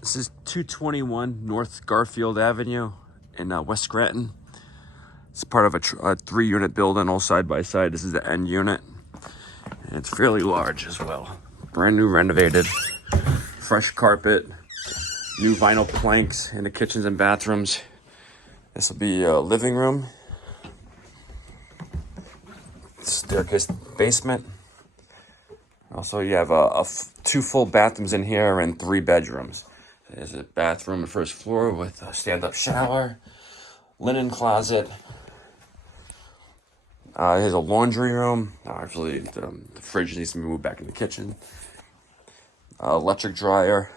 This is 221 North Garfield Avenue in West Scranton. It's part of a 3-unit building, all side by side. This is the end unit, and it's fairly large as well. Brand new, renovated, fresh carpet, new vinyl planks in the kitchens and bathrooms. This will be a living room, staircase, basement. Also, you have 2 full bathrooms in here and 3 bedrooms. There's a bathroom on the first floor with a stand-up shower, linen closet. Here's a laundry room. Actually, the fridge needs to be moved back in the kitchen. Electric dryer.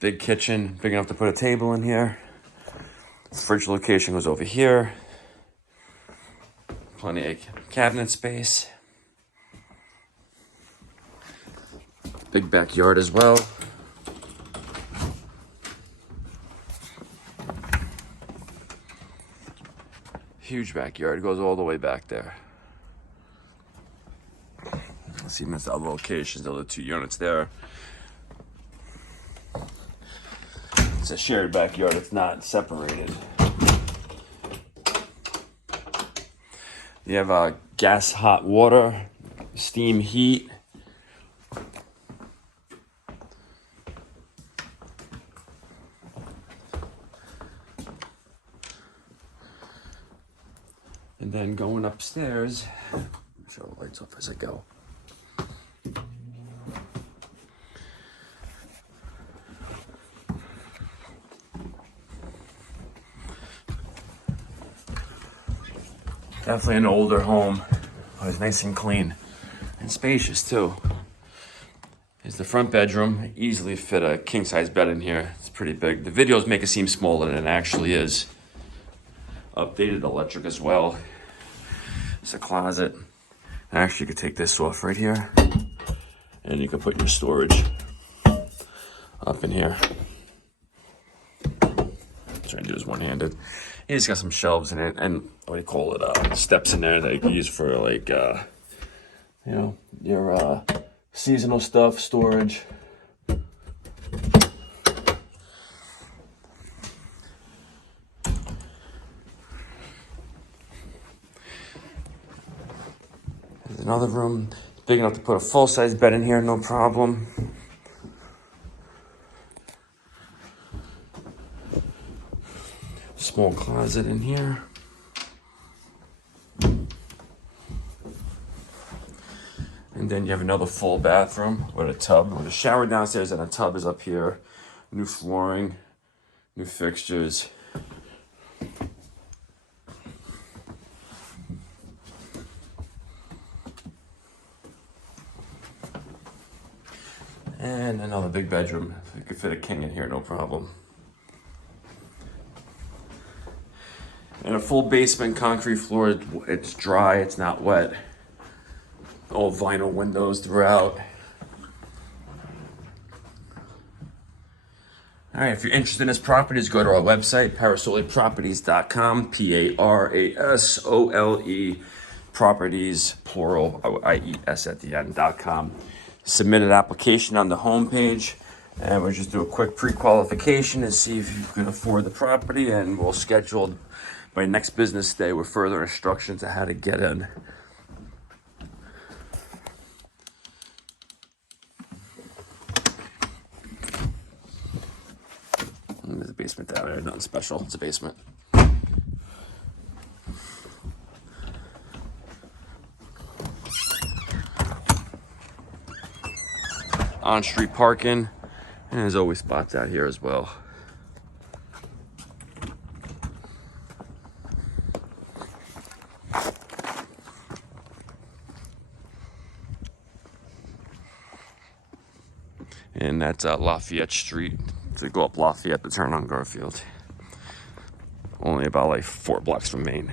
Big kitchen, big enough to put a table in here. Fridge location goes over here. Plenty of cabinet space. Big backyard as well. Huge backyard, goes all the way back there. Let's see, miss other locations, the other 2 units there. It's a shared backyard, it's not separated. You have gas, hot water, steam heat. And then going upstairs, show the lights off as I go. Definitely an older home. Oh, it's nice and clean and spacious too. Here's the front bedroom. Easily fit a king-size bed in here. It's pretty big. The videos make it seem smaller than it actually is. Updated electric as well. It's a closet. Actually, you could take this off right here, and you can put your storage up in here. I'm trying to do this one-handed. You just got some shelves in it, and what do you call it? Steps in there that you can use for like, you know, your seasonal stuff, storage. There's another room, big enough to put a full-size bed in here, no problem. Small closet in here. And then you have another full bathroom with a tub, with a shower downstairs, and a tub is up here. New flooring, new fixtures. And another big bedroom. You could fit a king in here, no problem. And a full basement, concrete floor. It's dry, it's not wet. All vinyl windows throughout. All right, if you're interested in this property, just go to our website, parasoleproperties.com, P-A-R-A-S-O-L-E, properties, plural, I-E-S at the end.com. Submit an application on the homepage, and we'll just do a quick pre-qualification and see if you can afford the property, and we'll schedule by next business day with further instructions on how to get in. There's a basement down there, nothing special, it's a basement. On-street parking, and there's always spots out here as well. And that's Lafayette Street. To go up Lafayette to turn on Garfield. Only about like 4 blocks from Maine.